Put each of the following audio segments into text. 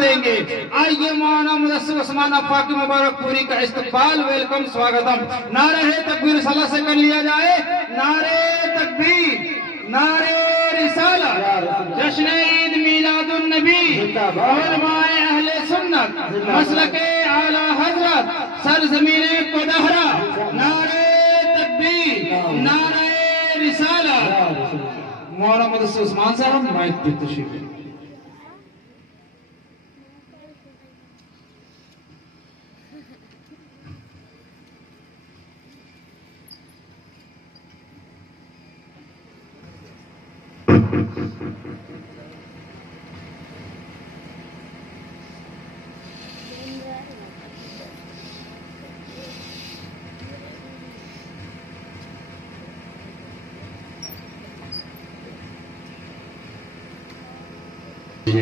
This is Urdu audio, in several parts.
دیں گے۔ آئیے مولانا مدثر عثمان افا کی مبارک پوری کا استقبال، ویلکم، سواگتم۔ نعرہ تکبیر صلاح سے کر لیا جائے، نعرہ تکبیر، نعرہ رسالت، جشن عید میلاد النبی، علماء اہل سنت، مسلک اعلی حضرت، سرزمین کوڈہرا، نعرہ تکبیر، نعرہ رسالت۔ مولانا مدثر عثمان صاحب مائک پہ تشریف لیں۔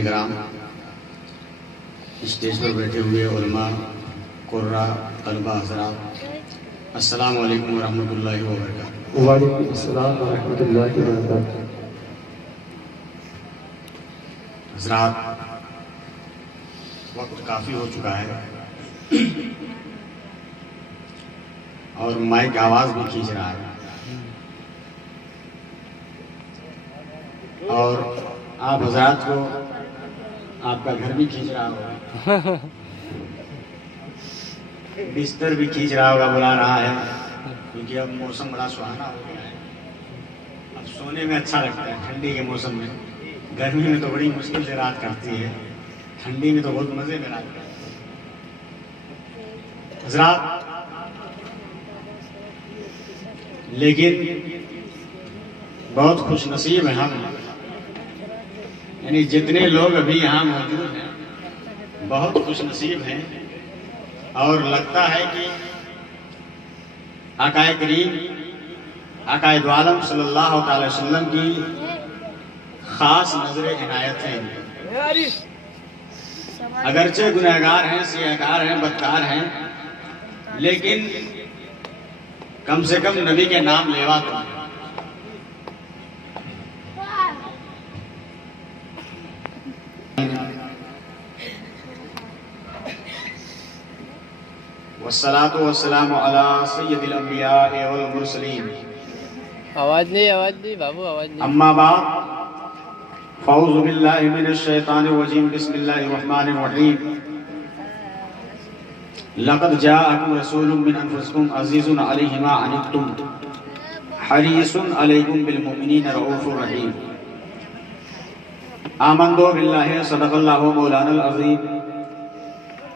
کرام، اسٹیج پر بیٹھے ہوئے علماء، قراء، طلباء حضرات، السلام علیکم ورحمۃ اللہ وبرکاتہ۔ وعلیکم السلام ورحمۃ اللہ وبرکاتہ۔ حضرات، وقت کافی ہو چکا ہے اور مائک آواز بھی کھینچ رہا ہے، اور آپ حضرات کو آپ کا گھر بھی کھینچ رہا ہوگا، بستر بھی کھینچ رہا ہوگا، بلا رہا ہے، کیونکہ اب موسم بڑا سہانا ہو گیا ہے، اب سونے میں اچھا لگتا ہے ٹھنڈی کے موسم میں۔ گرمی میں تو بڑی مشکل سے رات کٹتی ہے، ٹھنڈی میں تو بہت مزے میں رات کٹتی ہے۔ حضرات، لیکن بہت خوش نصیب ہیں ہم، یعنی جتنے لوگ ابھی یہاں موجود ہیں بہت خوش نصیب ہیں، اور لگتا ہے کہ آقا کریم، آقا دو عالم صلی اللہ تعالی وسلم کی خاص نظر عنایت ہے۔ اگرچہ گنہگار ہیں، سیاہکار ہیں، بدکار ہیں، لیکن کم سے کم نبی کے نام لیوا تو ہیں۔ والصلاة والسلام على سید الانبیاء والمرسلین، آواز نہیں بابو، آواز نہیں۔ اما بعد، فاعوذ باللہ من الشیطان الرجیم، بسم اللہ الرحمن الرحیم۔ لقد جاءکم رسول من انفسکم عزیز علیہ ما عنتم حریص علیکم بالمؤمنین رؤوف رحیم۔ آمنت باللہ، صدق اللہ مولانا العظیم،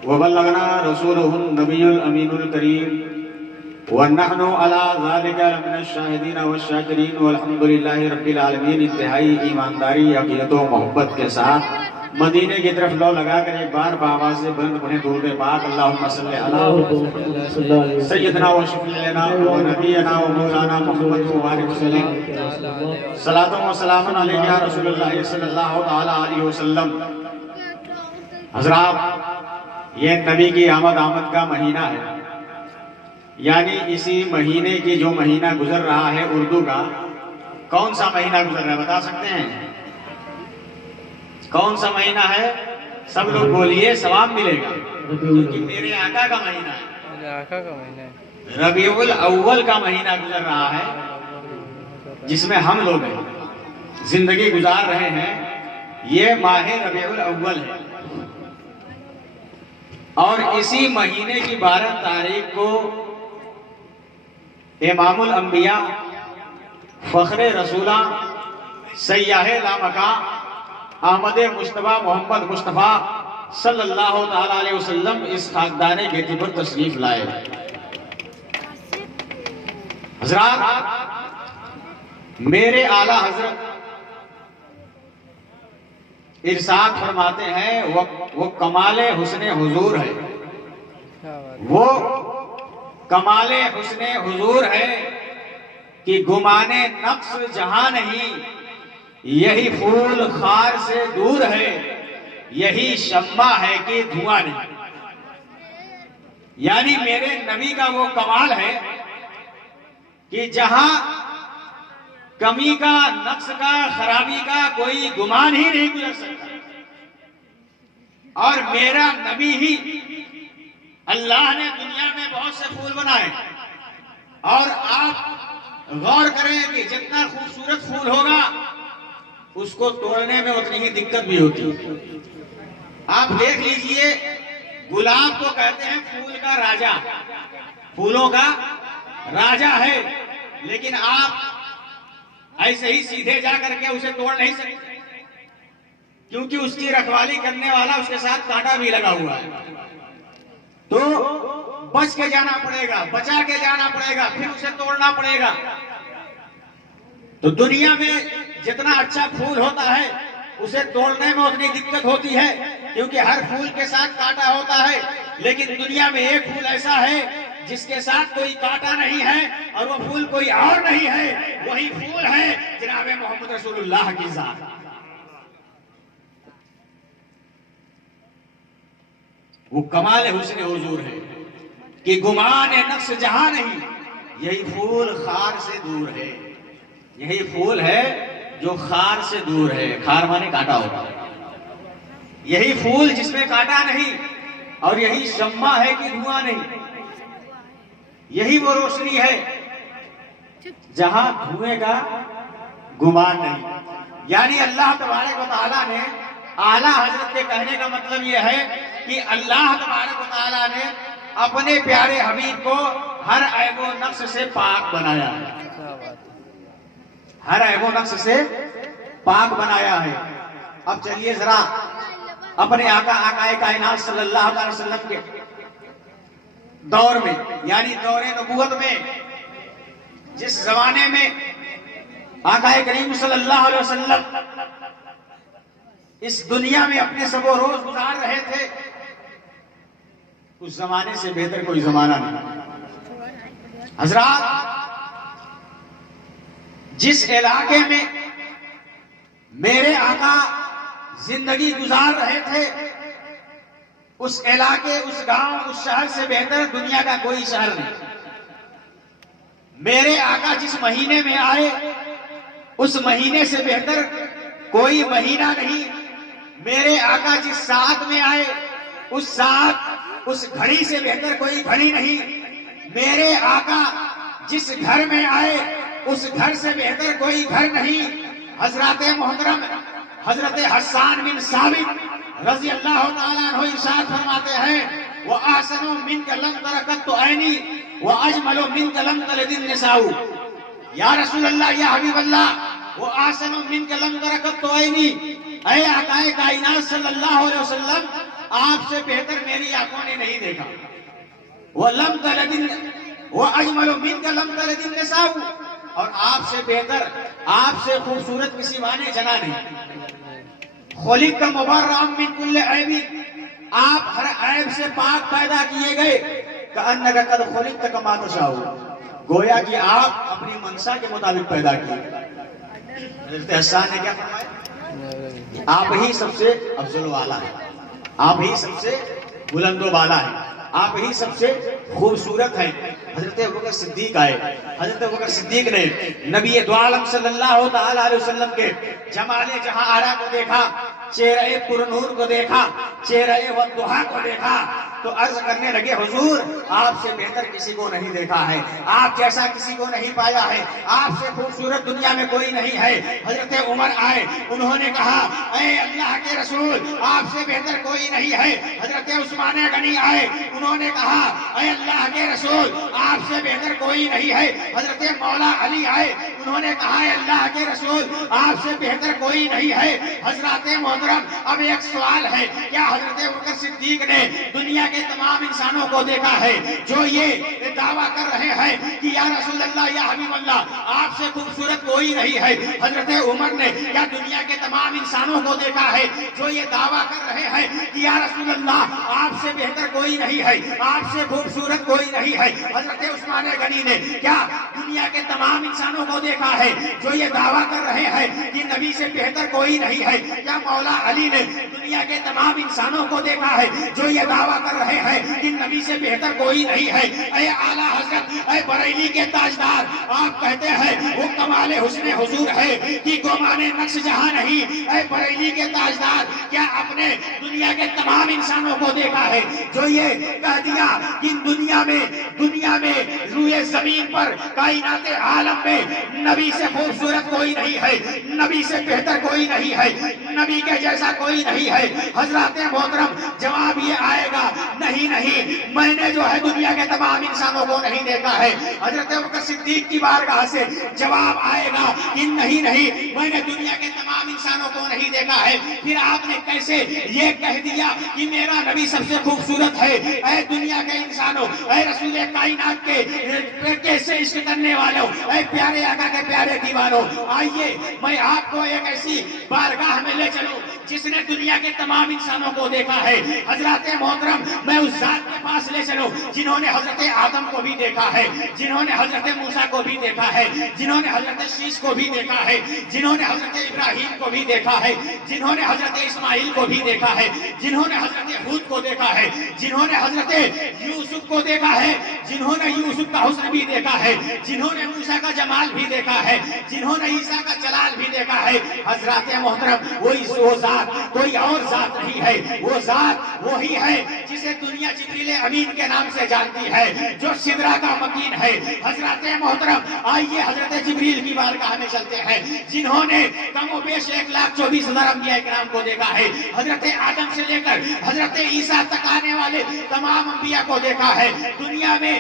وبلغنا رسوله النبی الامین الکریم، ونحن على ذلك لمن الشاہدین والشاکرین، والحمد للہ رب العالمین۔ انتہائی ایمانداری، عقیدت و محبت کے ساتھ مدینے کی طرف لو لگا کر ایک بار بآواز سے بلند پڑھیں درود پاک، اللہم صلی علی سیدنا و شفیعنا و نبینا و مولانا محمد مبارک وسلم، صلاۃ و سلام علیہ یا رسول اللہ صلی اللہ تعالی علیہ وسلم۔ حضرات، یہ نبی کی آمد کا مہینہ ہے، یعنی اسی مہینے کی جو مہینہ گزر رہا ہے اردو کا، کون سا مہینہ گزر رہا ہے بتا سکتے ہیں؟ کون سا مہینہ ہے؟ سب لوگ بولیے، ثواب ملے گا، کیونکہ میرے آقا کا مہینہ ہے، میرے آقا کا مہینہ ہے۔ ربیع الاول کا مہینہ گزر رہا ہے، جس میں ہم لوگ زندگی گزار رہے ہیں، یہ ماہ ربیع الاول ہے، اور اسی مہینے کی 12 تاریخ کو امام الانبیاء، فخر رسولہ، سیاح لامکاں، احمد مصطفیٰ محمد مصطفیٰ صلی اللہ تعالی علیہ وسلم اس خاکدان گیتی پر تشریف لائے۔ حضرات، میرے اعلیٰ حضرت ارشاد فرماتے ہیں، وہ کمال حسن حضور ہے، وہ کمال حسن حضور ہے کہ گمان نقص جہاں نہیں، یہی پھول خار سے دور ہے، یہی شمع ہے کہ دھواں نہیں۔ یعنی میرے نبی کا وہ کمال ہے کہ جہاں کمی کا، نقص کا، خرابی کا کوئی گمان ہی نہیں گزر سکتا، اور میرا نبی ہی اللہ نے دنیا میں بہت سے پھول بنائے، اور آپ غور کریں کہ جتنا خوبصورت پھول ہوگا اس کو توڑنے میں اتنی ہی دقت بھی ہوتی ہے۔ آپ دیکھ لیجئے، گلاب کو کہتے ہیں پھول کا راجا، پھولوں کا راجا ہے، لیکن آپ ایسے ہی سیدھے جا کر کے اسے توڑ نہیں سکتے، کیونکہ اس کی رکھوالی کرنے والا اس کے ساتھ کانٹا بھی لگا ہوا ہے، تو بچ کے جانا پڑے گا، بچا کے جانا پڑے گا، پھر اسے توڑنا پڑے گا۔ تو دنیا میں جتنا اچھا پھول ہوتا ہے اسے توڑنے میں اتنی دقت ہوتی ہے، کیونکہ ہر پھول کے ساتھ کانٹا ہوتا ہے، لیکن دنیا میں ایک پھول ایسا ہے جس کے ساتھ کوئی کانٹا نہیں ہے، اور وہ پھول کوئی اور نہیں ہے، وہی پھول ہے جناب محمد رسول اللہ کی ذات۔ وہ کمال حسن حضور ہے کہ گمان نقص جہاں نہیں، یہی پھول خار سے دور ہے، یہی پھول ہے جو خار سے دور ہے، خار مانے کانٹا ہوتا ہے، یہی پھول جس میں کانٹا نہیں، اور یہی شمع ہے کہ دھواں نہیں، یہی وہ روشنی ہے جہاں دھوئیں کا گمان نہیں۔ یعنی اللہ تبارک و تعالیٰ نے، اعلیٰ حضرت کے کہنے کا مطلب یہ ہے کہ اللہ تبارک و تعالیٰ نے اپنے پیارے حبیب کو ہر عیب و نقص سے پاک بنایا ہے، ہر عیب و نقص سے پاک بنایا ہے۔ اب چلیے ذرا اپنے آقائے کائنات صلی اللہ علیہ وسلم کے دور میں، یعنی دور نبوت میں، جس زمانے میں آقائے کریم صلی اللہ علیہ وسلم اس دنیا میں اپنے سب و روز گزار رہے تھے، اس زمانے سے بہتر کوئی زمانہ نہیں۔ حضرات، جس علاقے میں میرے آقا زندگی گزار رہے تھے، اس علاقے، اس گاؤں، اس شہر سے بہتر دنیا کا کوئی شہر نہیں۔ میرے آقا جس مہینے میں آئے اس مہینے سے بہتر کوئی مہینہ نہیں۔ میرے آقا جس ساتھ میں آئے اس ساتھ، اس گھڑی سے بہتر کوئی گھڑی نہیں۔ میرے آقا جس گھر میں آئے اس گھر سے بہتر کوئی گھر نہیں۔ حضرات محترم حضرت حسان بن ثابت رضی اللہ تعالیٰ عنہ ارشاد فرماتے ہیں، وَآسَنُ مِنْكَ لَمْ تَرَكَتْ عَيْنِي وَأَجْمَلُ مِنْكَ لَمْ تَلِدِ النِّسَاءُ۔ یا رسول اللہ، یا حبیب اللہ، وَآسَنُ مِنْكَ لَمْ تَرَكَتْ عَيْنِي، اے آقا کائنات صلی اللہ علیہ وسلم، آپ سے بہتر میری آنکھوں نے نہیں دیکھا۔ وَلَمْ تَلِدِ وَأَجْمَلُ مِنْكَ لَمْ تَلِدِ النِّسَاءُ، اور آپ سے بہتر، آپ سے خوبصورت کسی ماں نے جنا نہیں۔ خلقت مبرأ من کل عیب، آپ ہر عیب سے پاک پیدا کیے گئے۔ کأنک قد خلقت کما تشاء، گویا کہ آپ اپنی منشا کے مطابق پیدا کیے۔ حضرت حسان نے کیا فرمایا؟ آپ ہی سب سے افضل و اعلیٰ ہے، آپ ہی سب سے بلند و بالا ہے، آپ ہی سب سے خوبصورت ہیں۔ حضرت ابوبکر صدیق آئے، حضرت ابوبکر صدیق نے نبی دو عالم صلی اللہ تعالیٰ علیہ وسلم کے جمال جہاں آرا کو دیکھا، چہرہ پرنور کو دیکھا، چہرہ والضحیٰ کو دیکھا، تو عرض کرنے لگے، حضور آپ سے بہتر کسی کو نہیں دیکھا ہے، آپ جیسا کسی کو نہیں پایا ہے، آپ سے خوبصورت دنیا میں کوئی نہیں ہے۔ حضرت عمر آئے، انہوں نے کہا، اے اللہ کے رسول آپ سے بہتر کوئی نہیں ہے۔ حضرت عثمان غنی آئے، انہوں نے کہا، اے اللہ کے رسول آپ سے بہتر کوئی نہیں ہے۔ حضرت مولا علی آئے، انہوں نے کہا، اے اللہ کے رسول آپ سے بہتر کوئی نہیں ہے۔ حضرات محترم، اب ایک سوال ہے، کیا حضرت ابوبکر صدیق نے دنیا کے تمام انسانوں کو دیکھا ہے جو یہ دعویٰ کر رہے ہیں کہ یا رسول اللہ، یا حبیب اللہ آپ سے خوبصورت کوئی نہیں ہے؟ حضرت عمر نے کیا دنیا کے تمام انسانوں کو دیکھا ہے جو یہ دعویٰ کر رہے ہیں کہ یا رسول اللہ آپ سے بہتر کوئی نہیں ہے، آپ سے خوبصورت کوئی نہیں ہے؟ حضرت عثمان غنی نے کیا دنیا کے تمام انسانوں کو دیکھا ہے جو یہ دعویٰ کر رہے ہیں کہ نبی سے بہتر کوئی نہیں ہے؟ کیا مولا علی نے دنیا کے تمام انسانوں کو دیکھا ہے جو یہ دعویٰ کر رہے ہیں کہ نبی سے بہتر کوئی نہیں ہے؟ اے اعلیٰ حضرت، اے بریلی کے تاجدار، آپ کہتے ہیں وہ کمال حسن حضور ہے کہ گمان نقص جہاں نہیں۔ اے بریلی کے تاجدار، کیا اپنے دنیا کے تمام انسانوں کو دیکھا ہے، جو یہ کہہ دیا کہ دنیا میں روئے زمین پر کائنات عالم میں نبی سے خوبصورت کوئی نہیں ہے، نبی سے بہتر کوئی نہیں ہے، نبی کے جیسا کوئی نہیں ہے۔ حضرات محترم جواب یہ آئے گا نہیں، میں نے جو ہے دنیا کے تمام انسانوں کو نہیں دیکھا ہے۔ حضرت ابوبکر صدیق کی بارگاہ سے جواب آئے گا کہ نہیں، میں نے دنیا کے تمام انسانوں کو نہیں دیکھا ہے۔ پھر آپ نے کیسے یہ کہہ دیا کہ میرا نبی سب سے خوبصورت ہے؟ اے دنیا کے انسانوں، اے رسول کائنات کے کیسے عشق کرنے والوں، اے پیارے آقا کے پیارے دیوانوں، آئیے میں آپ کو ایک ایسی بارگاہ میں لے چلوں جس نے دنیا کے تمام انسانوں کو دیکھا ہے۔ حضرات محترم میں اس ذات کے پاس لے چلوں جنہوں نے حضرت آدم کو بھی دیکھا ہے، جنہوں نے حضرت موسیٰ کو بھی دیکھا ہے، جنہوں نے حضرت شیش کو بھی دیکھا ہے، جنہوں نے حضرت ابراہیم کو بھی دیکھا ہے، جنہوں نے حضرت اسماعیل کو بھی دیکھا ہے، جنہوں نے حضرت ہود کو دیکھا ہے، جنہوں نے حضرت یوسف کو دیکھا ہے، جنہوں نے یوسف کا حسن بھی دیکھا ہے، جنہوں نے موسیٰ کا جمال بھی دیکھا ہے، جنہوں نے عیسیٰ کا جلال بھی دیکھا ہے۔ حضرات محترم وہ ذات کوئی اور ذات نہیں ہے، وہ ذات وہی ہے جسے دنیا جبریل امین کے نام سے جانتی ہے، جو سدرہ کا مکین ہے۔ حضرات محترم آئیے حضرت جبریل کی بارگاہ میں چلتے ہیں، جنہوں نے کم و بیش 1,24,000 انبیاء کرام کو دیکھا ہے۔ حضرت آدم سے لے کر حضرت عیسیٰ تک آنے والے تمام انبیاء کو دیکھا ہے۔ دنیا میں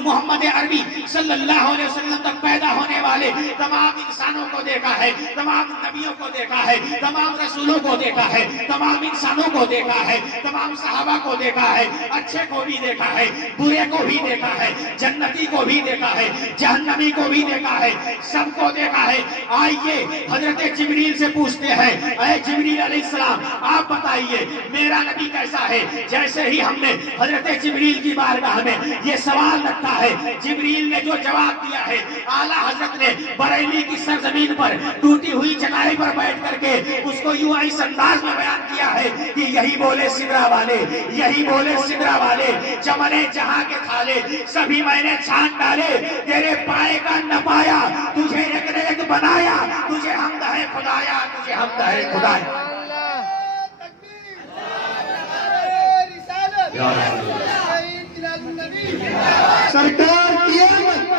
محمد عربی صلی اللہ علیہ وسلم تک پیدا ہونے والے تمام انسانوں کو دیکھا ہے، تمام نبیوں کو دیکھا ہے، تمام رسولوں کو دیکھا ہے، تمام انسانوں کو دیکھا ہے، تمام صحابہ کو دیکھا ہے، اچھے کو بھی دیکھا ہے، برے کو بھی دیکھا ہے، جنتی کو بھی دیکھا ہے، جہنمی کو بھی دیکھا ہے، سب کو دیکھا ہے۔ آئیے حضرت جبریل سے پوچھتے ہیں، اے جبریل علیہ السلام آپ بتائیے میرا نبی کیسا ہے؟ جیسے ہی ہم نے حضرت جبریل کی بارگاہ میں یہ سوال رکھا ہے، جبریل نے جو جواب دیا ہے، اعلیٰ حضرت نے بریلی کی سرزمین پر ٹوٹی ہوئی چنائی پر بیٹھ کر کے اس کو یوں اس انداز میں بیان کیا ہے کہ یہی بولے سدرہ والے، یہی بولے سدرہ والے، چمنے جہاں کے تھالے سبھی میں نے چھان ڈالے، تیرے پائے کا نہ پایا، تجھے ایک نے ایک بنایا، تجھے حمد ہے خدایا، تجھے حمد ہے خدایا۔ سرکار کی آمد،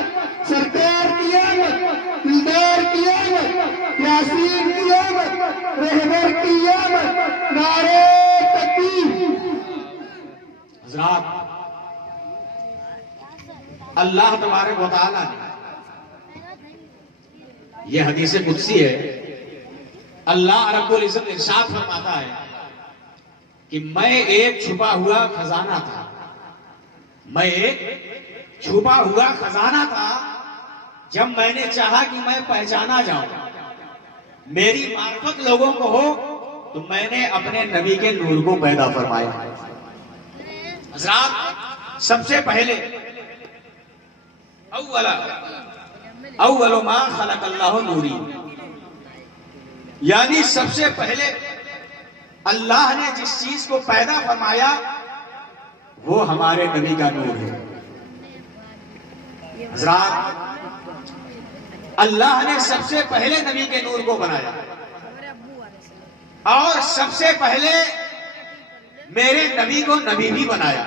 سرکار کی آمد، دلدار کی آمد، یاسین کی آمد، رہبر کی آمد، نعرہ تکبیر۔ حضرات اللہ تبارک و تعالیٰ نے یہ حدیث قدسی ہے، اللہ رب العزت ارشاد فرماتا ہے کہ میں ایک چھپا ہوا خزانہ تھا، میں ایک چھپا ہوا خزانہ تھا، جب میں نے چاہا کہ میں پہچانا جاؤں، میری معرفت لوگوں کو ہو، تو میں نے اپنے نبی کے نور کو پیدا فرمایا۔ حضرات سب سے پہلے اول ما خلق اللہ نوری، یعنی سب سے پہلے اللہ نے جس چیز کو پیدا فرمایا وہ ہمارے نبی کا نور ہے۔ حضرات اللہ نے سب سے پہلے نبی کے نور کو بنایا، اور سب سے پہلے میرے نبی کو نبی بھی بنایا،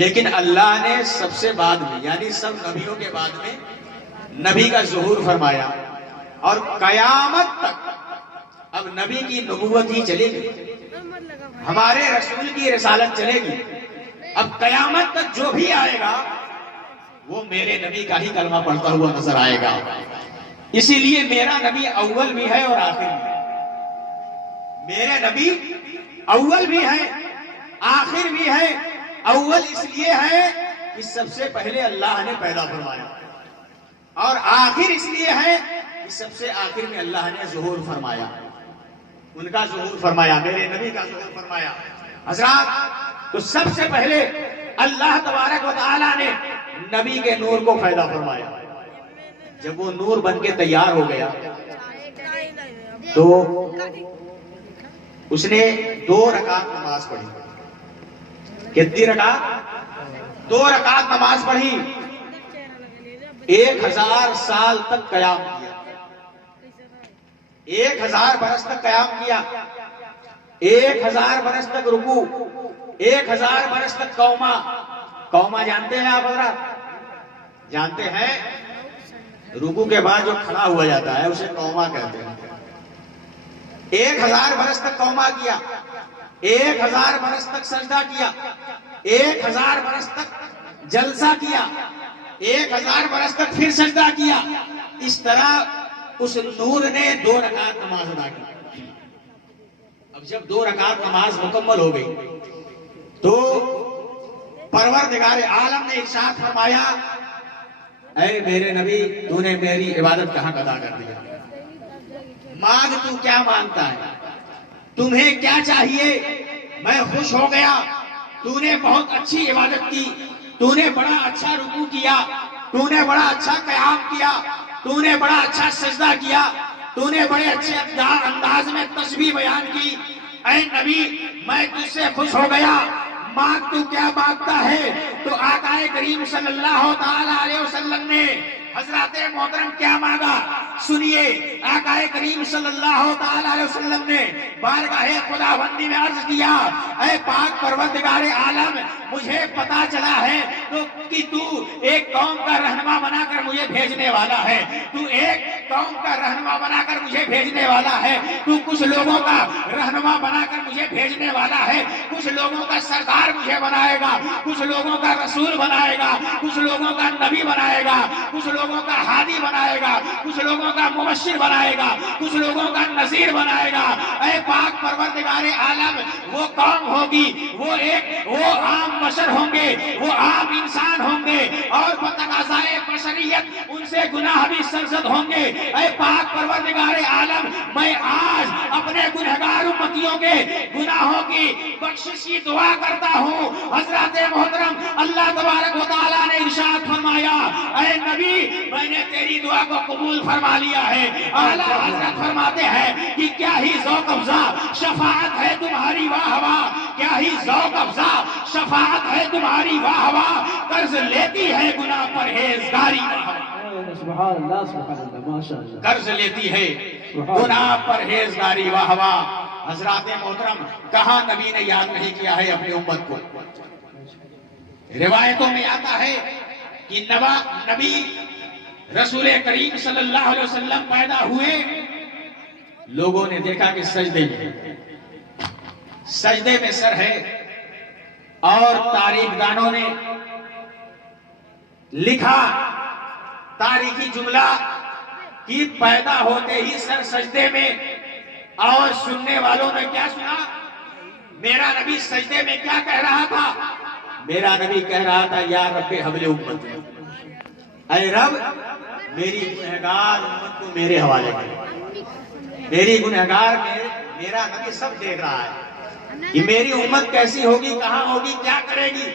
لیکن اللہ نے سب سے بعد میں یعنی سب نبیوں کے بعد میں نبی کا ظہور فرمایا، اور قیامت تک اب نبی کی نبوت ہی چلے گی، ہمارے رسول کی رسالت چلے گی۔ اب قیامت تک جو بھی آئے گا وہ میرے نبی کا ہی کلمہ پڑھتا ہوا نظر آئے گا۔ اسی لیے میرا نبی اول بھی ہے اور آخر بھی ہے۔ میرے نبی اول بھی ہے، آخر بھی ہے۔ اول اس لیے ہے کہ سب سے پہلے اللہ نے پیدا فرمایا، اور آخر اس لیے ہے کہ سب سے آخر میں اللہ نے ظہور فرمایا، ان کا ظہور فرمایا، میرے نبی کا ظہور فرمایا۔ حضرات تو سب سے پہلے اللہ تبارک و تعالیٰ نے نبی کے نور کو پیدا فرمایا۔ جب وہ نور بن کے تیار ہو گیا تو اس نے 2 رکعت نماز پڑھی۔ کتنی رکعت؟ 2 رکعت نماز پڑھی، 1000 سال تک قیام کیا، 1000 برس تک قیام کیا۔ 1000 برس تک رکوع، 1000 برس تک قوما. قوما جانتے ہیں آپ حضرات؟ جانتے ہیں؟ رکوع کے بعد جو کھڑا ہوا جاتا ہے اسے قوما کہتے ہیں. 1000 برس تک قوما کیا، 1000 برس تک سجدہ کیا، 1000 برس تک جلسہ کیا، 1000 برس تک پھر سجدہ کیا. اس طرح اس نور نے 2 رکعت نماز ادا کی. اب جب 2 رکعت نماز مکمل ہو گئی تو پروردگار عالم نے ارشاد فرمایا، اے میرے نبی تو نے میری عبادت کہاں ادا کر دیا؟ مانگ تو کیا مانگتا ہے؟ تمہیں کیا چاہیے؟ میں خوش ہو گیا. تو نے بہت اچھی عبادت کی، تو نے بڑا اچھا رکوع کیا، تو نے بڑا اچھا قیام کیا، تو نے بڑا اچھا سجدہ کیا، تو نے بڑے اچھے انداز میں تسبیح بیان کی. اے نبی میں تجھ سے خوش ہو گیا. مانگ تو کیا مانگتا ہے؟ تو آقا کریم صلی اللہ تعالی علیہ وسلم نے حضرات محترم کیا مانگا سنیے. آقا کریم صلی اللہ تعالی علیہ وسلم نے بارگاہ خداوندی میں عرض کیا، اے پاک پروردگار عالم مجھے پتا چلا ہے کہ تو ایک قوم کا رہنما بنا کر مجھے بھیجنے والا ہے، تو ایک قوم کا رہنما بنا کر مجھے بھیجنے والا ہے، تو کچھ لوگوں کا رہنما بنا کر مجھے بھیجنے والا ہے، کچھ لوگوں کا سردار مجھے بنائے گا، کچھ لوگوں کا رسول بنائے گا، کچھ لوگوں کا نبی بنائے گا، کچھ لوگوں کا ہادی بنائے گا، کچھ لوگوں کا مبشر بنائے گا، کچھ لوگوں کا نذیر بنائے گا. اے پاک پروردگار عالم وہ قوم ہوگی، وہ عام بشر ہوں گے، وہ عام انسان ہوں گے اور بتقاضائے بشریت ان سے گناہ بھی سرزد ہوں گے. اے پاک پروردگار عالم میں آج اپنے گنہگار امتیوں کے گناہوں کی بخشش کی دعا کرتا ہوں. حضرات محترم اللہ تبارک و تعالیٰ نے ارشاد فرمایا، اے نبی میں نے تیری دعا کو قبول فرما لیا ہے. اعلیٰ حضرت فرماتے ہیں کہ کیا ہی ذوق افزا شفاعت ہے تمہاری واہ واہ، کیا ہی ذوق افزا شفاعت ہے تمہاری واہ واہ، قرض لیتی ہے گناہ پرہیزگاری واہ واہ. سبحان اللہ ماشاء اللہ. قرض لیتی ہے گناہ پرہیزگاری واہ واہ. حضرات محترم کہاں نبی نے یاد نہیں کیا ہے اپنی امت کو؟ روایتوں میں آتا ہے کہ نبی رسول کریم صلی اللہ علیہ وسلم پیدا ہوئے، لوگوں نے دیکھا کہ سجدے میں سر ہے، اور تاریخ دانوں نے لکھا تاریخی جملہ کہ پیدا ہوتے ہی سر سجدے میں. اور سننے والوں نے کیا سنا؟ میرا نبی سجدے میں کیا کہہ رہا تھا؟ میرا نبی کہہ رہا تھا، یا رب حبل امت، اے رب میری گنہگار امت کو میرے حوالے کر. میری گنہگار میرا نبی سب دیکھ رہا ہے کہ میری امت کیسی ہوگی، کہاں ہوگی، کیا کرے گی.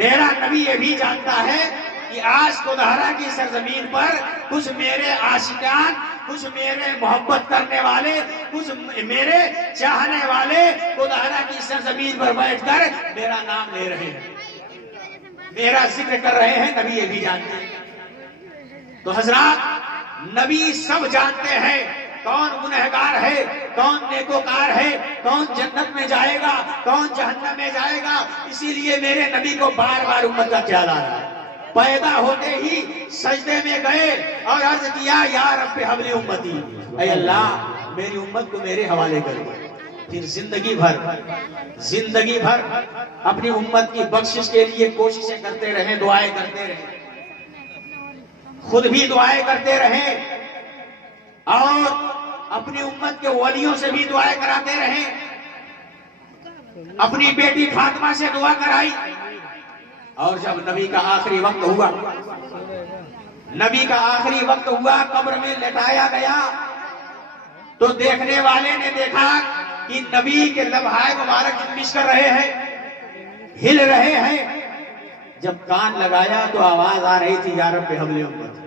میرا نبی یہ بھی جانتا ہے کہ آج کودہرا کی سرزمین پر کچھ میرے عاشقان، کچھ میرے محبت کرنے والے، کچھ میرے چاہنے والے کودہرا کی سرزمین پر بیٹھ کر میرا نام لے رہے ہیں، میرا ذکر کر رہے ہیں. نبی یہ بھی جانتے ہیں. تو حضرات نبی سب جانتے ہیں کون گنہگار ہے، کون نیکوکار ہے، کون جنت میں جائے گا، کون جہنم میں جائے گا. اسی لیے میرے نبی کو بار بار امت کا خیال آ رہا ہے. پیدا ہوتے ہی سجدے میں گئے اور عرض کیا، یا رب حبل امتی، اے اللہ میری امت کو میرے حوالے کر. پھر زندگی بھر اپنی امت کی بخشش کے لیے کوششیں کرتے رہے، دعائیں کرتے رہے، خود بھی دعائیں کرتے رہے اور اپنی امت کے ولیوں سے بھی دعائیں کراتے رہے. اپنی بیٹی فاطمہ سے دعا کرائی. اور جب نبی کا آخری وقت ہوا، قبر میں لٹایا گیا، تو دیکھنے والے نے دیکھا کہ نبی کے لبھائے مبارک جنبش کر رہے ہیں، ہل رہے ہیں. جب کان لگایا تو آواز آ رہی تھی، یا رب حبل امتی،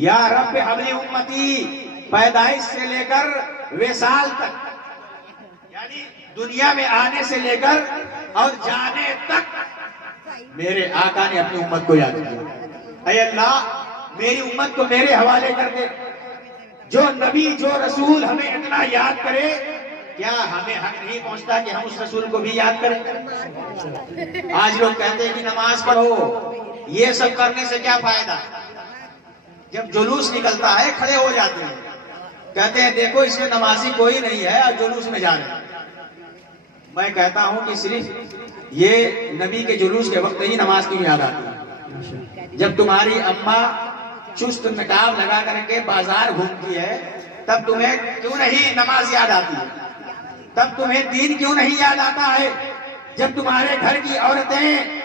یا رب حبل امتی. پیدائش سے لے کر وصال تک، یعنی دنیا میں آنے سے لے کر اور جانے تک میرے آقا نے اپنی امت کو یاد کیا. اے اللہ میری امت کو میرے حوالے کر دے. جو نبی جو رسول ہمیں اتنا یاد کرے کیا ہمیں حق نہیں پہنچتا کہ ہم اس رسول کو بھی یاد کریں؟ آج لوگ کہتے ہیں کہ نماز پڑھو، یہ سب کرنے سے کیا فائدہ؟ جب جلوس نکلتا ہے کھڑے ہو جاتے ہیں، کہتے ہیں دیکھو اس میں نمازی کوئی نہیں ہے اور جلوس میں جا رہے ہیں۔ میں کہتا ہوں کہ صرف یہ نبی کے جلوس کے وقت ہی نماز کی یاد آتی ہے۔ جب تمہاری اماں چست نقاب لگا کر کے بازار گھومتی ہے تب تمہیں کیوں نہیں نماز یاد آتی ہے؟ تب تمہیں دین کیوں نہیں یاد آتا ہے؟ جب تمہارے گھر کی عورتیں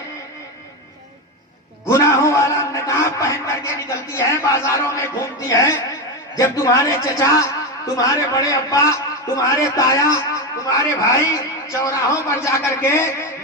گناہوں والا نقاب پہن کر کے نکلتی ہیں، بازاروں میں گھومتی ہیں، جب تمہارے چچا، تمہارے بڑے ابا، تمہارے تایا، تمہارے بھائی چوراہوں پر جا کر کے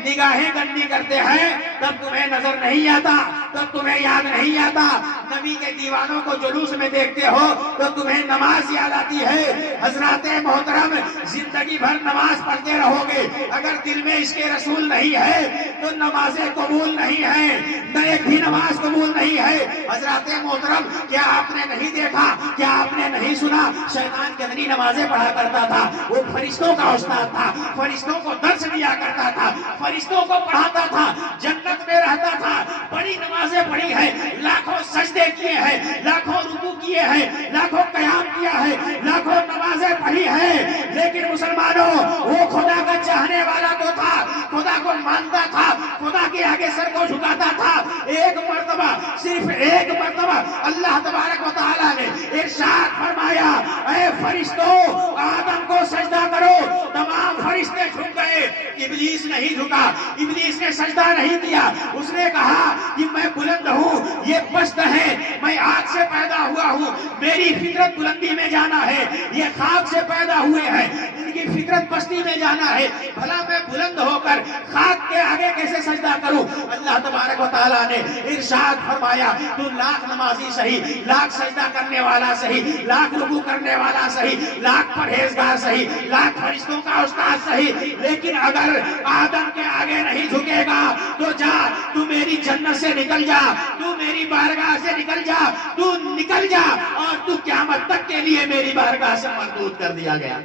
نگاہیں گندی کرتے ہیں، تب تمہیں نظر نہیں آتا، تب تمہیں یاد نہیں آتا۔ نبی کے دیوانوں کو جلوس میں دیکھتے ہو تو تمہیں نماز یاد آتی ہے۔ حضرات محترم، زندگی بھر نماز پڑھتے رہو گے، اگر دل میں اس کے رسول نہیں ہے تو نمازیں قبول نہیں ہیں، ایک بھی نماز قبول نہیں ہے۔ حضرات محترم، کیا آپ نے نہیں دیکھا، کیا آپ نے نہیں سنا، شیطان کتنی نمازیں پڑھا کرتا تھا؟ وہ فرشتوں کا استاد تھا، فرشتوں کو درس دیا کرتا تھا، فرشتوں کو پڑھاتا تھا، جنت میں رہتا تھا، بڑی نمازیں پڑھی ہیں، لاکھوں سجدے کیے ہیں، لاکھوں رکوع کیے ہیں، لاکھوں قیام کیا ہے، لاکھوں نمازیں پڑھی ہیں، لیکن مسلمانوں وہ خدا کا چاہنے والا تو تھا، خدا کو مانتا تھا، خدا کے آگے سر کو جھکاتا تھا۔ ایک مرتبہ، صرف ایک مرتبہ اللہ تبارک و تعالیٰ نے ارشاد فرمایا، اے فرشتوں آدم کو سجدہ کرو، تمام فرشتے جھک گئے، ابلیس نہیں جھکا، ابلیس نے سجدہ نہیں کیا۔ اس نے کہا کہ میں بلند ہوں، یہ پست ہے، میں آگ سے پیدا ہوا ہوں، میری فطرت بلندی میں جانا ہے، یہ خاک سے پیدا ہوئے ہیں، ان کی فطرت پستی میں جانا ہے، بھلا میں بلند ہو کر خاک کے آگے کیسے سجدہ کروں؟ اللہ تبارک و تعالیٰ نے ارشاد فرمایا، تو لاکھ نمازی صحیح، لاکھ سجدہ کرنے والا صحیح، لاکھ رکوع کرنے والا صحیح، لاکھ پرہیزگار صحیح، لاکھ فرشتوں کا استاد صحیح، لیکن اگر آدم کے آگے نہیں جھکے گا تو جا، تو میری جنت سے نکل جا، تو میری بارگاہ سے نکل جا، تو نکل جا، اور تو قیامت تک کے لیے میری بارگاہ سے مردود کر دیا گیا۔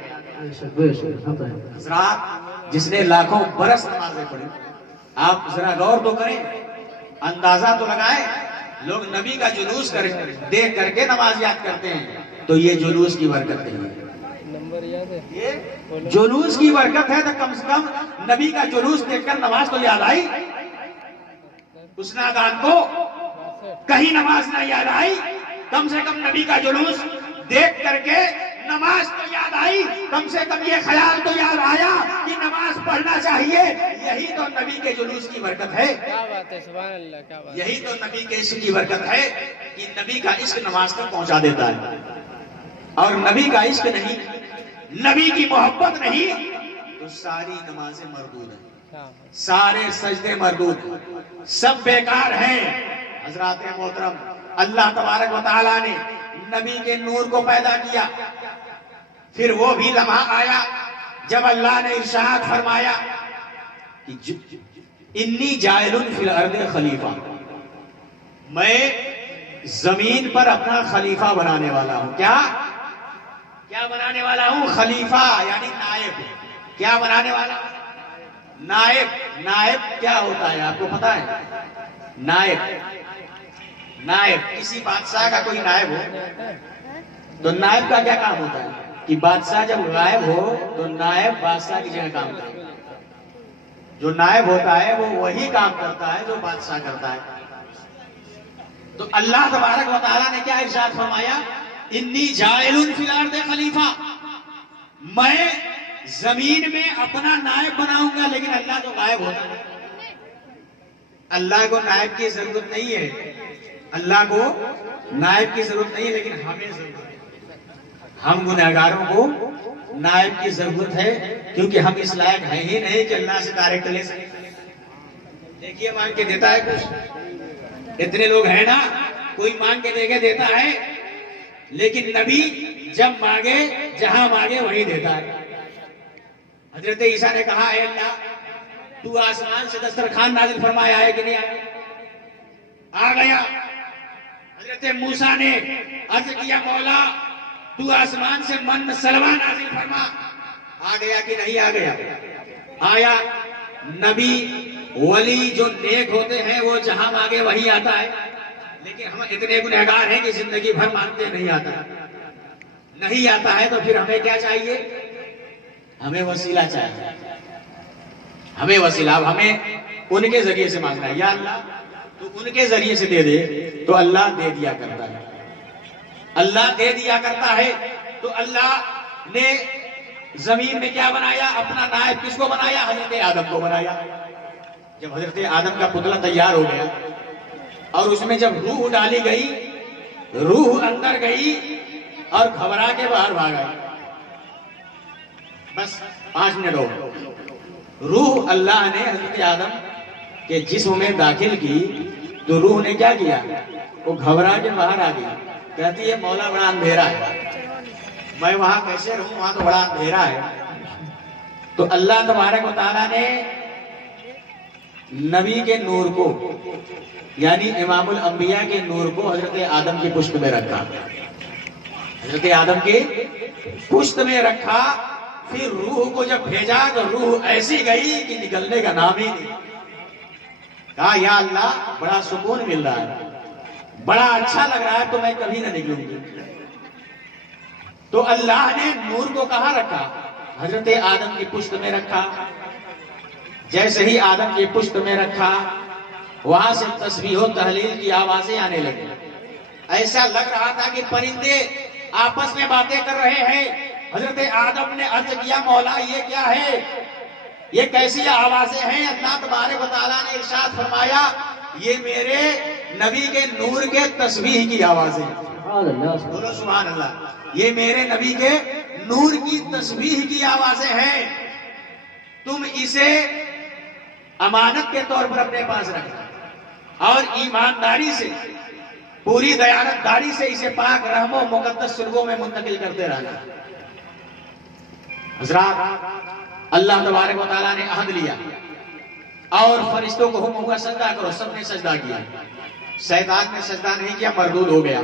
حضرات، جس نے لاکھوں برس نمازیں پڑھی، آپ ذرا غور تو کریں، اندازہ تو لگائیں، لوگ نبی کا جلوس دیکھ کر کے نماز یاد کرتے ہیں، تو یہ جلوس کی برکت نہیں ہے، نمبر یاد ہے؟ یہ جلوس کی برکت ہے، تو کم سے کم نبی کا جلوس دیکھ کر نماز تو یاد آئی۔ اس نادان کو کہیں نماز نہ یاد آئی، کم سے کم نبی کا جلوس دیکھ کر کے نماز تو یاد آئی، کم سے کم یہ خیال تو یاد آیا کہ نماز پڑھنا چاہیے۔ یہی تو نبی کے جلوس کی برکت ہے، کیا بات ہے، سبحان اللہ، کیا بات ہے۔ یہی تو نبی کے عشق کی برکت ہے کہ نبی کا عشق نماز تک پہنچا دیتا ہے، اور نبی کا عشق نہیں، نبی کی محبت نہیں تو ساری نمازیں مردود ہیں، سارے سجدے مردود ہیں، سب بیکار ہیں۔ حضرات محترم، اللہ تبارک و تعالیٰ نے نبی کے نور کو پیدا کیا، پھر وہ بھی لمحہ آیا جب اللہ نے ارشاد فرمایا کہ انی جاعل فی الارض خلیفہ، میں زمین پر اپنا خلیفہ بنانے والا ہوں۔ کیا بنانے والا ہوں؟ خلیفہ یعنی نائب۔ کیا بنانے والا؟ نائب کیا ہوتا ہے آپ کو پتا ہے؟ نائب کسی بادشاہ کا کوئی نائب ہو تو نائب کا کیا کام ہوتا ہے کہ بادشاہ جب غائب ہو تو نائب بادشاہ کی جگہ کام کرتا ہے۔ جو نائب ہوتا ہے وہ وہی کام کرتا ہے جو بادشاہ کرتا ہے۔ تو اللہ تبارک و تعالیٰ نے کیا ارشاد فرمایا؟ انی جاعل فی الارض خلیفہ، میں زمین میں اپنا نائب بناؤں گا، لیکن اللہ تو غائب ہوتا ہے، اللہ کو نائب کی ضرورت نہیں ہے، اللہ کو نائب کی ضرورت نہیں ہے، لیکن ہمیں ضرورت ہے، ہم گنہگاروں کو نائب کی ضرورت ہے، کیونکہ ہم اس لائق ہیں ہی نہیں کہ اللہ سے ڈائریکٹ لے سکیں۔ دیکھیے مانگ کے دیتا ہے کچھ، اتنے لوگ ہیں نا، کوئی مانگ کے دے کے دیتا ہے، لیکن نبی جب مانگے جہاں مانگے وہیں دیتا ہے۔ حضرت عیسیٰ نے کہا، اے اللہ تو آسمان سے دسترخوان نازل فرمایا ہے کہ نہیں آ گیا؟ حضرت موسیٰ نے عرض کیا، مولا تو آسمان سے من سلوا نازل فرما، آ گیا کہ نہیں آ گیا؟ آیا۔ نبی ولی جو نیک ہوتے ہیں وہ جہاں مانگے وہی آتا ہے، لیکن ہم اتنے گنہگار ہیں کہ زندگی بھر مانگتے نہیں آتا ہے تو پھر ہمیں کیا چاہیے؟ ہمیں وسیلہ چاہیے، ہمیں وسیلہ۔ اب ہمیں ان کے ذریعے سے مانگنا ہے، یا اللہ تو ان کے ذریعے سے دے دے، تو اللہ دے دیا کرتا ہے، اللہ دے دیا کرتا ہے۔ تو اللہ نے زمین میں کیا بنایا؟ اپنا نائب کس کو بنایا؟ حضرت آدم کو بنایا۔ جب حضرت آدم کا پتلا تیار ہو گیا اور اس میں جب روح ڈالی گئی، روح اندر گئی اور گھبرا کے باہر بھاگ آئی۔ بس 5 منٹ ہو، روح اللہ نے حضرت آدم کے جسم میں داخل کی تو روح نے کیا کیا؟ وہ گھبرا کے باہر آ گئی، کہتی ہے مولا بڑا اندھیرا ہے، میں وہاں کیسے رہوں، وہاں تو بڑا اندھیرا ہے۔ تو اللہ تبارک و تعالیٰ نے نبی کے نور کو، یعنی امام الانبیاء کے نور کو حضرت آدم کی پشت میں رکھا، حضرت آدم کی پشت میں رکھا۔ پھر روح کو جب بھیجا تو روح ایسی گئی کہ نکلنے کا نام ہی نہیں۔ کہا یا اللہ بڑا سکون مل رہا ہے، بڑا اچھا لگ رہا ہے، تو میں کبھی نہ نکلوں گی۔ تو اللہ نے نور کو کہاں رکھا؟ حضرت آدم کی پشت میں رکھا۔ جیسے ہی آدم کی پشت میں رکھا، وہاں سے تسبیح و تحلیل کی آوازیں آنے لگی۔ ایسا لگ رہا تھا کہ پرندے آپس میں باتیں کر رہے ہیں۔ حضرت آدم نے عرض کیا مولا یہ کیا ہے، یہ کیسی آوازیں ہیں؟ اللہ تبارک و تعالیٰ نے ارشاد فرمایا یہ میرے نبی کے نور کے تسبیح کی آوازیں ہیں۔ بولو سبحان اللہ۔ یہ میرے نبی کے نور کی تسبیح کی آوازیں ہیں، تم اسے امانت کے طور پر اپنے پاس رکھنا اور ایمانداری سے، پوری دیانتداری سے اسے پاک رحم و مقدس سرگوں میں منتقل کرتے رہنا۔ حضرات اللہ تبارک و تعالیٰ نے عہد لیا اور فرشتوں کو حکم ہوا سجدہ کرو، سب نے سجدہ کیا، شیطان نے سجدہ نہیں کیا، مردود ہو گیا۔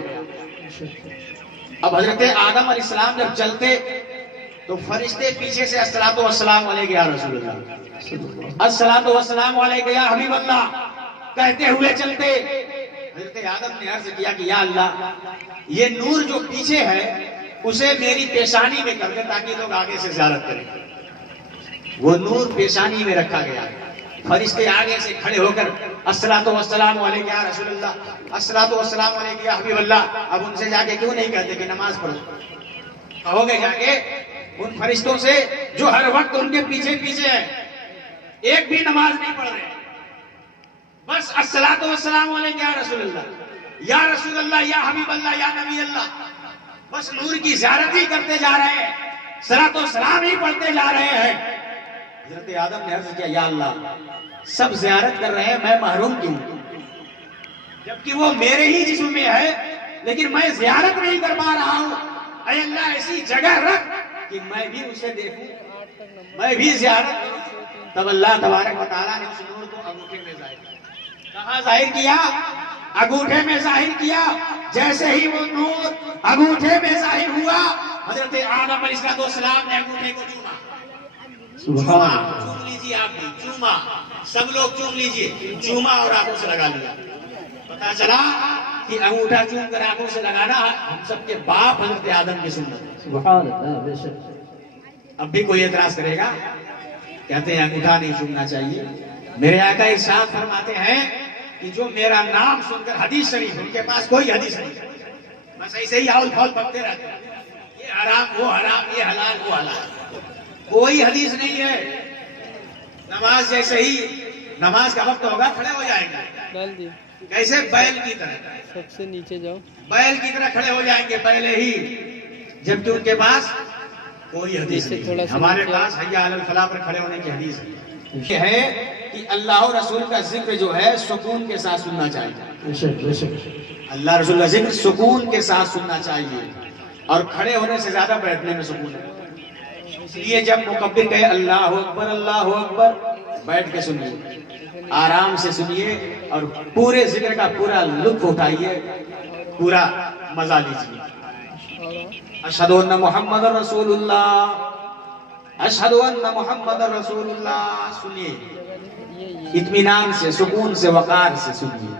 اب حضرت آدم علیہ السلام جب چلتے تو فرشتے پیچھے سے الصلاۃ والسلام علیک یا رسول اللہ، الصلاۃ والسلام علیک یا حبیب اللہ کہتے ہوئے چلتے۔ حضرت آدم نے عرض کیا کہ یا اللہ یہ نور جو پیچھے ہے اسے میری پیشانی میں کر دے تاکہ لوگ آگے سے زیارت کریں۔ وہ نور پیشانی میں رکھا گیا، فرشتے آگے سے کھڑے ہو کر الصلاۃ والسلام علیک یا رسول اللہ، الصلاۃ والسلام علیک یا حبیب اللہ۔ اب ان سے جا کے کیوں نہیں کہتے کہ نماز پڑھو؟ کہو گے جا کے ان فرشتوں سے جو ہر وقت ان کے پیچھے پیچھے ہے، ایک بھی نماز نہیں پڑھ رہے، بس الصلاۃ والسلام علیک یا رسول اللہ، یا رسول اللہ، یا حبیب اللہ، یا نبی اللہ، بس نور کی زیارت ہی کرتے جا رہے ہیں، صلاۃ و سلام ہی پڑھتے جا رہے ہیں۔ حضرت آدم نے عرض کیا یا اللہ سب زیارت کر رہے ہیں، میں محروم کیوں؟ جبکہ وہ میرے ہی جسم میں ہے لیکن میں زیارت نہیں کر پا رہا ہوں۔ اے اللہ ایسی جگہ رکھ کہ میں بھی اسے دیکھوں، میں بھی زیارت کروں۔ تب اللہ تبارک و تعالیٰ نے اس نور کو انگوٹھے میں ظاہر کیا۔ کہاں ظاہر کیا؟ انگوٹھے میں ظاہر کیا۔ جیسے ہی وہ نور انگوٹھے میں ظاہر ہوا، حضرت آدم علیہ السلام نے انگوٹھے کو چوما۔ چوم لیجیے، آپ بھی چوما، سب لوگ چوم لیجیے، چوما اور آنکھوں سے لگا لیا۔ پتا چلا کہ انگوٹھا چوم کر آنکھوں سے لگانا ہم سب کے باپ حضرت آدم کی سنت ہے۔ سبحان اللہ، بے شک۔ اب بھی کوئی اعتراض کرے گا؟ کہتے ہیں انگوٹھا نہیں چومنا چاہیے۔ میرے آقا ارشاد فرماتے ہیں کہ جو میرا نام سن کر، حدیث شریف، ان کے پاس کوئی حدیث نہیں، بس ایسے ہی آؤل پھول پکتے رہتے ہیں، یہ حرام وہ حرام، یہ حلال وہ حلال، کوئی حدیث نہیں ہے۔ نماز جیسے ہی نماز کا وقت ہوگا کھڑے ہو جائیں گے، ڈال دی کیسے؟ بیل کی طرح، سب سے نیچے جاؤ، بیل کی طرح کھڑے ہو جائیں گے پہلے ہی، جبکہ ان کے پاس کوئی حدیث نہیں ہے۔ ہمارے پاس حی علی الفلاح پر کھڑے ہونے کی حدیث ہے۔ یہ ہے کہ اللہ و رسول کا ذکر جو ہے سکون کے ساتھ سننا چاہیے۔ بے شک، بے شک۔ اللہ رسول کا ذکر سکون کے ساتھ سننا چاہیے، اور کھڑے ہونے سے زیادہ بیٹھنے میں سکون ہے۔ اس لیے جب مکبر کہے اللہ اکبر اللہ اکبر، بیٹھ کے سنیے، آرام سے سنیے اور پورے ذکر کا پورا لطف اٹھائیے، پورا مزہ لیجیے۔ اشہد ان محمد رسول اللہ، اشہد ان محمد رسول اللہ سنیے، اطمینان سے، سکون سے، وقار سے سنیے.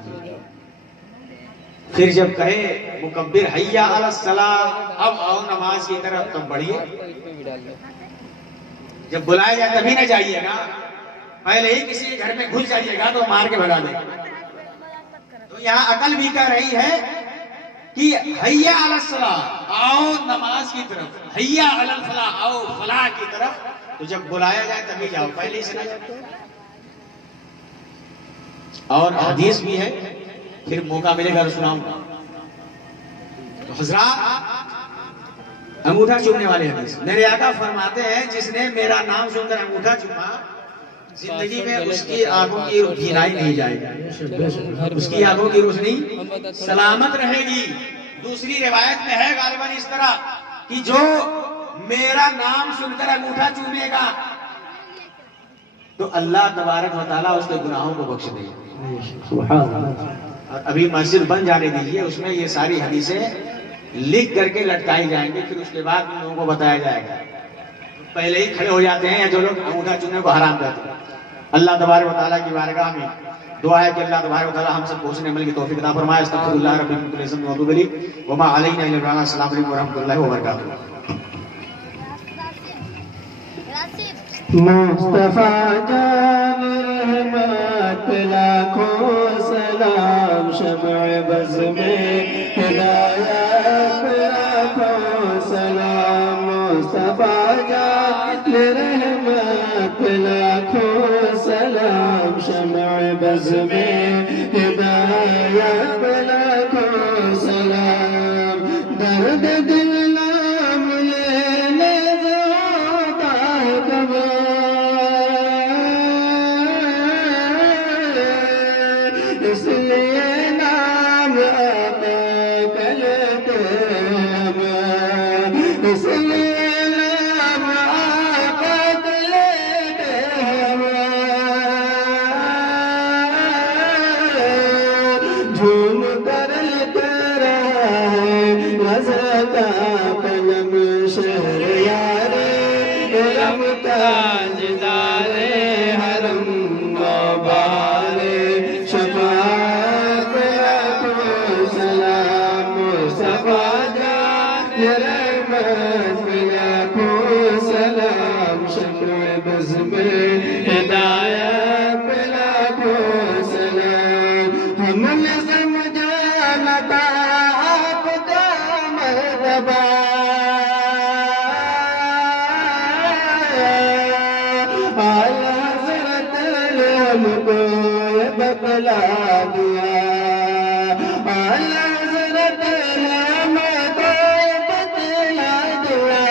پھر جب کہے مکبر حیا علی الصلاۃ، اب آؤ نماز کی طرف، تب بڑھیے. جب بلائے جائے تبھی نہ جائیے گا، پہلے ہی کسی گھر میں گھس جائیے گا تو مار کے بھگا دے گا. تو یہاں عقل بھی کہہ رہی ہے کہ حیا علی الصلاۃ، آؤ نماز کی طرف، حیا علی الفلاح، آؤ فلاح کی طرف. تو جب بلایا جائے تبھی جاؤ، پہلے ہی سے نہ جاؤ. اور حدیث بھی ہے، پھر موقع ملے گا سناؤں گا. تو حضرات، انگوٹھا چومنے والے حدیث، میرے آقا فرماتے ہیں جس نے میرا نام سن کر انگوٹھا چوما، زندگی میں اس کی آنکھوں کی بینائی نہیں جائے گی، اس کی آنکھوں کی روشنی سلامت رہے گی. دوسری روایت میں ہے غالباً اس طرح کہ جو میرا نام سن کر انگوٹھا چومے گا تو اللہ تبارک و تعالیٰ اس کے گناہوں کو بخش دے گا. سبحان اللہ. ابھی مسجد بن جانے دیجیے، اس میں یہ ساری حدیثیں لکھ کر کے لٹکائی جائیں گی، پھر اس کے بعد لوگوں کو بتایا جائے گا. پہلے ہی کھڑے ہو جاتے ہیں جو لوگ انگوٹھا چومنے کو حرام کرتے ہیں. اللہ تبارک و تعالیٰ کی بارگاہ میں دعا ہے کہ اللہ تبارک و تعالیٰ ہم سب کو حسن عمل کی توفیق عطا فرمائے. استغفر اللہ رب العزت و اتوب الیہ وما علینا الا البلاغ. السلام علیکم ورحمۃ اللہ وبرکاتہ. مصطفیٰ جان رحمت لاکھوں سلام، شمع بز میں ہدایت لاکھوں سلام. مصطفیٰ جان رحمت لاکھوں سلام، شمع بز میں ہدایت لاکھوں سلام. درد دل نام لینے زیادہ کبھی، اس لیے نام آقا کا لیتے ہم، اس لیے نام آقا کا لیتے ہم. جھوم کر لکھ رہا ہے رضا کا قلم، شہریار علم تاجدار حرم وبار، شفاعت لاکھوں سلام. مصطفیٰ جان رحمت لاکھوں سلام، شمع بز میں ہدایت لاکھوں سلام. ہم نے سمجھا نہ تھا آپ کا مرتبہ، اعلیٰ حضرت نے ہم کو یہ بتلا دیا، اعلیٰ حضرت نے ہمیں کو یہ بتلا دیا.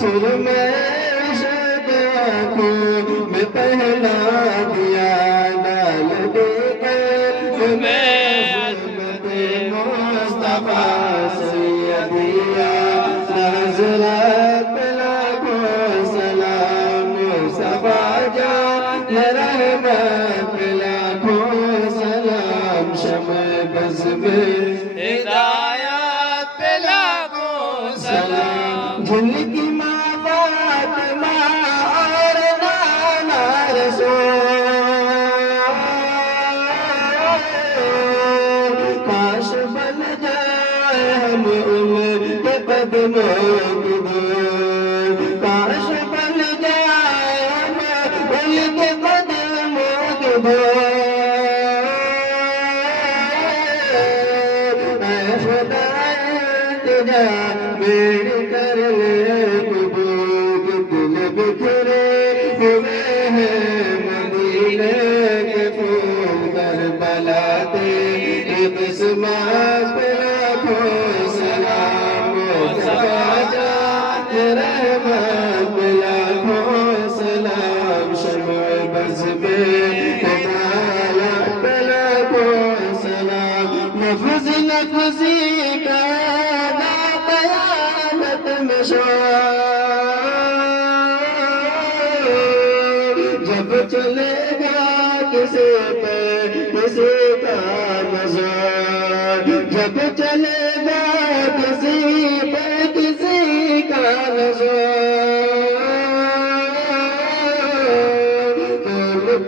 سر میں عشق آنکھوں میں پہلا دیا، ڈال دے کے میں حرمت مصطفیٰ سیدیا. حضرت لاکھوں سلام. مصطفیٰ جان رحمت لاکھوں سلام، شمع بز میں ہدایت لاکھوں سلام. جن کی ماں فاطمہ اور نانا رسول، کاش بن جائے ہم ان کے قدموں کی دھول، کاش بن جائے ہم ان کے قدموں کی دھول. اے خدا التجا میری کر لے قبول، کہ دل بکھرے ہوئے ہیں مدینے کے پھول. کربلا تیری قسمت پہ لاکھوں سلام. مصطفیٰ جان رحمت لاکھوں سلام، شمع بز میں ہدایت لاکھوں سلام. لفظ لفظی کا قیامت میں شور، جب چلے گا کسی پہ کسی کا نظر، جب چلے گا کسی پر کسی کا نظر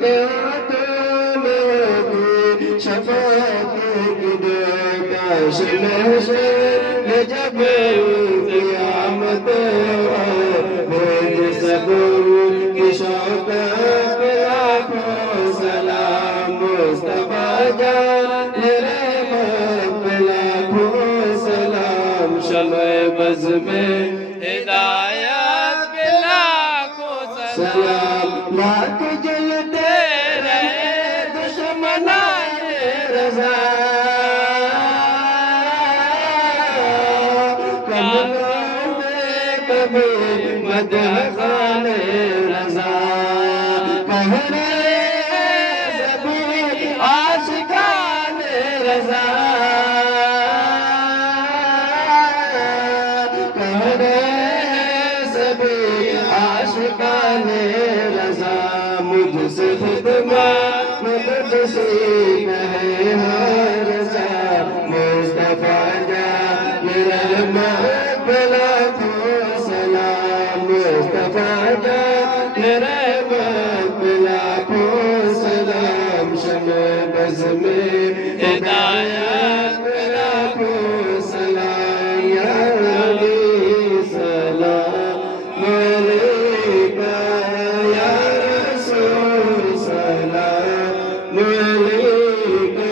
کے ہاتھوں میں بھی شفاعت کی دے کاش محشر جب قیامت بھیج سکوں کہ شوقت لاکھوں سلام مصطفیٰ جان رحمت لاکھوں سلام شمع بز میں ہدایت پہ لاکھوں سلام لاکھ جلتے رہے دشمنان رضا کبھی مدح خان رضا کہہ رہے سبھی عاشقان رضا کہہ رہے سبھی عاشقان رضا مجھ سے خدمت مجھ سے کہے ہر رضا مصطفیٰ جان رحمت لاکھوں سلام مصطفیٰ جان رحمت لاکھوں سلام شمع بز میں ہدایت لاکھوں سلام یا نبی سلام علیکہ یا رسول سلام علیکہ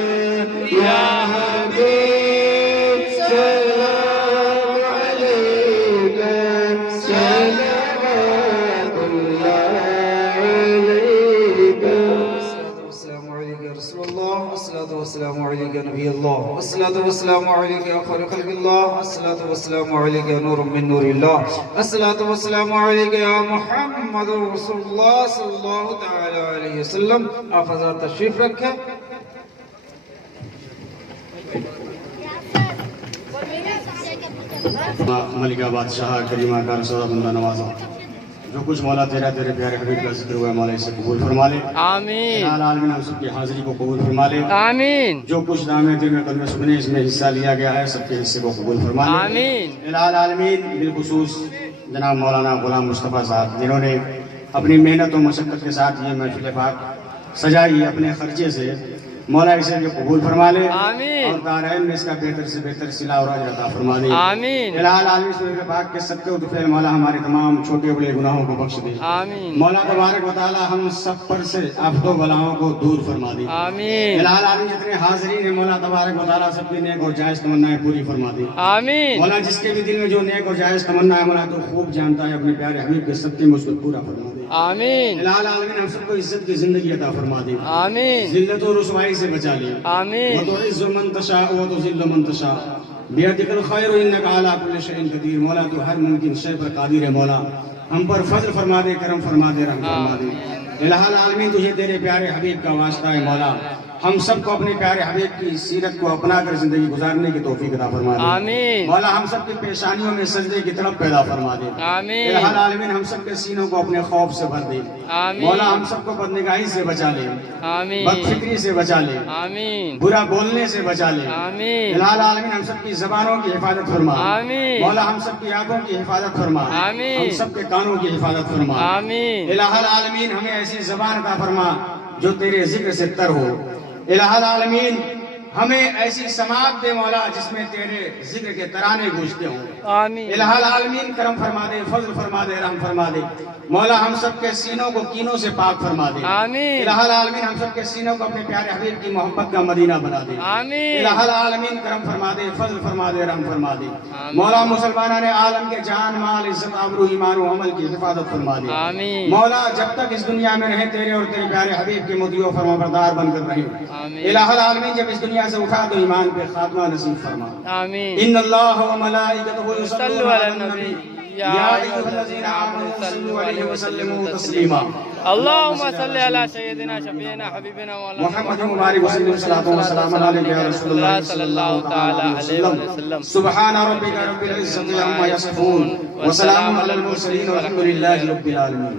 یا حبیب سلام علیکہ صلوات اللہ علیکہ والسلام عليك يا رسول الله، والصلاة والسلام عليك يا نبي الله، والصلاة والسلام عليك يا خير خلق الله، الصلاة والسلام عليك يا نور من نور الله، الصلاة والسلام عليك يا محمد رسول الله صلى الله تعالى عليه وسلم. آپ حضرات تشریف رکھیں. ملکہ بادشاہ کریمہ کا رسول بندہ نوازا، جو کچھ مولا تیرا تیرے پیارے حبیب کا ذکر ہوا ہے مولا اسے قبول فرما لے. آمین العالمین ہم سب کی حاضری کو قبول فرما لے. آمین جو کچھ نام دل میں کلمہ سننے اس میں حصہ لیا گیا ہے سب کے حصے کو قبول فرما لے. آمین العالمین بالخصوص جناب مولانا غلام مصطفیٰ صاحب جنہوں نے اپنی محنت و مشقت کے ساتھ یہ محفل پاک سجائی اپنے خرچے سے، مولا اسے بھی قبول فرما لے آمین اور دارین میں اس کا بہتر سے بہتر صلہ اور اجر عطا فرما دے. آمین العالمین سورہ پاک کے صدقے و طفیل مولا ہمارے تمام چھوٹے بڑے گناہوں کو بخش دے. آمین مولا تبارک و تعالی ہم سب پر سے آفت و بلاؤں کو دور فرما دے. آمین العالمین جتنے حاضرین ہیں مولا تبارک و تعالی سب کی نیک اور جائز تمنائیں پوری فرما دے. آمین مولا جس کے بھی دل میں جو نیک اور جائز تمنا ہے مولا تو خوب جانتا ہے، اپنے پیارے حبیب کے سب کے مجھ پورا فرما دے. آمین العالمین ہم سب کو عزت کی زندگی عطا فرما دے، آمین ذلت و رسوائی سے بچا لے. آمین وتعز من تشاء وتذل من تشاء بیدک الخیر انک علی کل شیء قدیر. مولا تو ہر ممکن شے پر قادر ہے. مولا ہم پر فضل فرما دے، کرم فرما دے، رحم فرما دے. الہ العالمین تجھے تیرے پیارے حبیب کا واسطہ ہے. مولا ہم سب کو اپنے پیارے حبیب کی سیرت کو اپنا کر زندگی گزارنے کی توفیق عطا فرما دے. آمین مولا ہم سب کی پیشانیوں میں سجدے کی طلب پیدا فرما دے. آمین الہ العالمین ہم سب کے سینوں کو اپنے خوف سے بھر دے. آمین مولا ہم سب کو بدنگاہی سے بچا لے، آمین بد فکری سے بچا لے، آمین برا بولنے سے بچا لے. آمین الہ العالمین ہم سب کی زبانوں کی حفاظت فرما. آمین مولا ہم سب کی آنکھوں کی حفاظت فرما. آمین ہم سب کے کانوں کی حفاظت فرما. آمین الہ العالمین ہمیں ایسی زبان عطا فرما جو تیرے ذکر سے تر ہو. الہ العالمین ہمیں ایسی سماعت دے مولا جس میں تیرے ذکر کے ترانے گونجتے ہوں. آمین الہ العالمین کرم فرما دے، فضل فرما دے، رحم فرما دے. مولا ہم سب کے سینوں کو کینوں سے پاک فرما دے. آمین الہ العالمین ہم سب کے سینوں کو اپنے پیارے حبیب کی محبت کا مدینہ بنا دے. آمین الہ العالمین کرم فرما دے، فضل فرما دے، رحم فرما دے. آمین. مولا مسلمانان عالم کے جان مال عزت آبرو ایمان و عمل کی حفاظت فرما دے. آمین مولا جب تک اس دنیا میں رہے تیرے اور تیرے پیارے حبیب کے مطیع و فرما بردار بن کر رہے. آمین الہ العالمین جب اس دنیا سے اٹھا تو ایمان پہ خاتمہ نصیب فرما. آمین ان اللہ و ملائکتہ صلوا علی النبی یا ایھا الذین آمنوا صلوا علیہ وسلموا تسلیما. اللهم صل على سيدنا شفيعنا حبيبنا مولانا محمد مبارک وسلم صلاۃ و سلام علیک یا رسول اللہ صلی اللہ تعالی علیہ وسلم. سبحان ربک رب العزۃ عما یصفون وسلام علی المرسلین والحمد للہ رب العالمین.